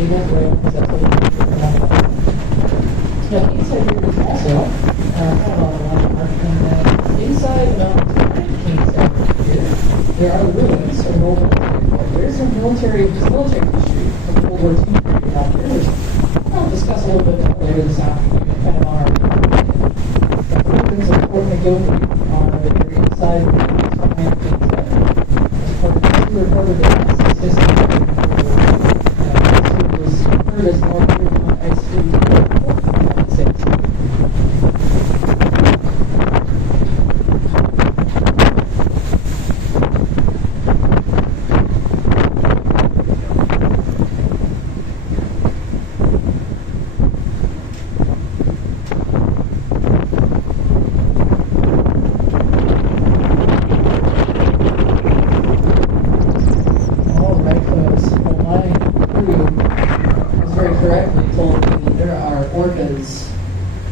table right accessible. Now, inside here is also kind of a landmark, and inside King Side here, there are ruins of an old military fort. There's some military history from World War II period out here, which I'll discuss a little bit later this afternoon, kind of on our the ruins of Fort McGilvery on the very inside behind King Side. As part of the part of the system, was heard as North Carolina Ice Free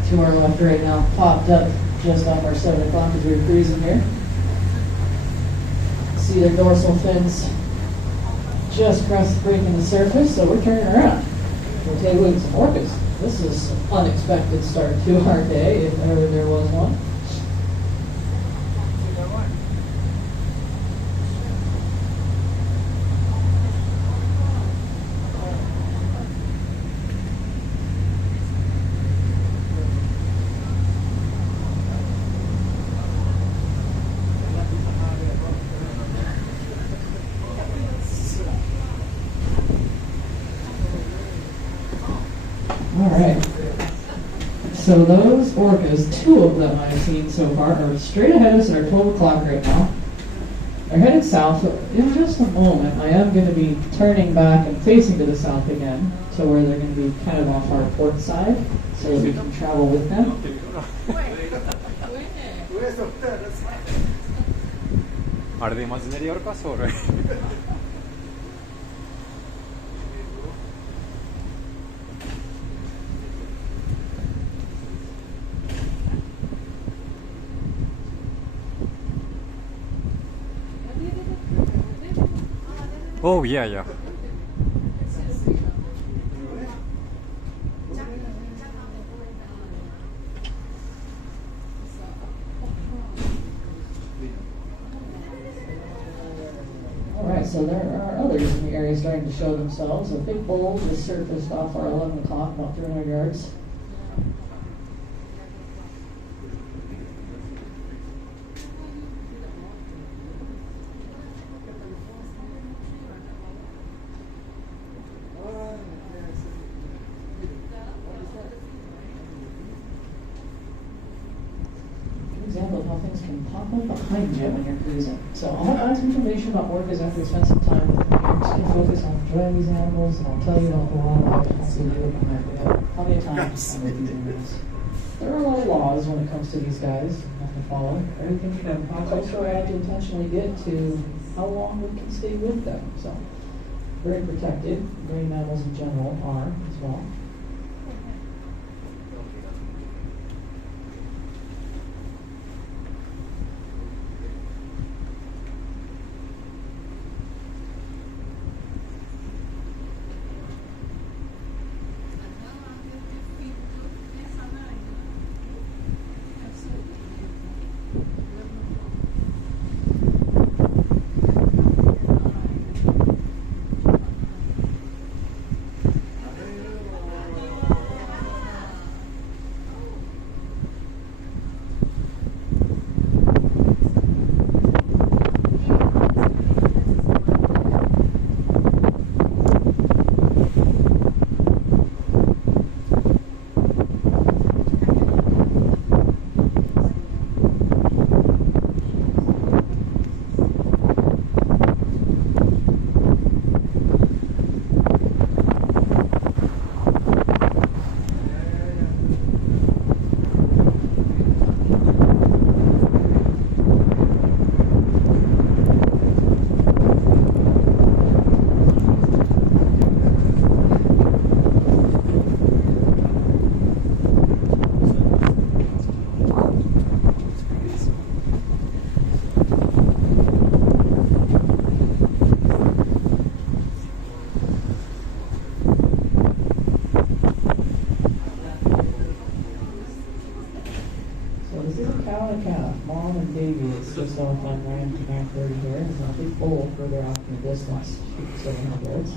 to our left right now popped up just off our 7 o'clock as we were cruising here. See their dorsal fins just breaking the surface, so we're turning around. We'll take a look at some orcas. This is an unexpected start to our day, if ever there was one. Alright, so those orcas, 2 of them I've seen so far, are straight ahead of us at our 12 o'clock right now. They're headed south. In just a moment, I am going to be turning back and facing to the south again, to where they're going to be kind of off our port side, so that we can travel with them. Are they imaginary orcas or? Oh, yeah. Alright, so there are others in the area starting to show themselves. A big bull just surfaced off our 11 o'clock, about 300 yards. Example of how things can pop up behind you when you're cruising. So I'll have some information about orcas after we spend some time with them. I'm just going to focus on enjoying these animals, and I'll tell you about the wildlife and see what we have plenty of time with these animals. There are a lot of laws when it comes to these guys you have to follow. Everything from how close we're allowed to intentionally get to how long we can stay with them. So very protected. Marine mammals in general are as well. cow and a calf, mom and baby. It's just off on 930 here, and a big bull further off in the distance, 700 yards.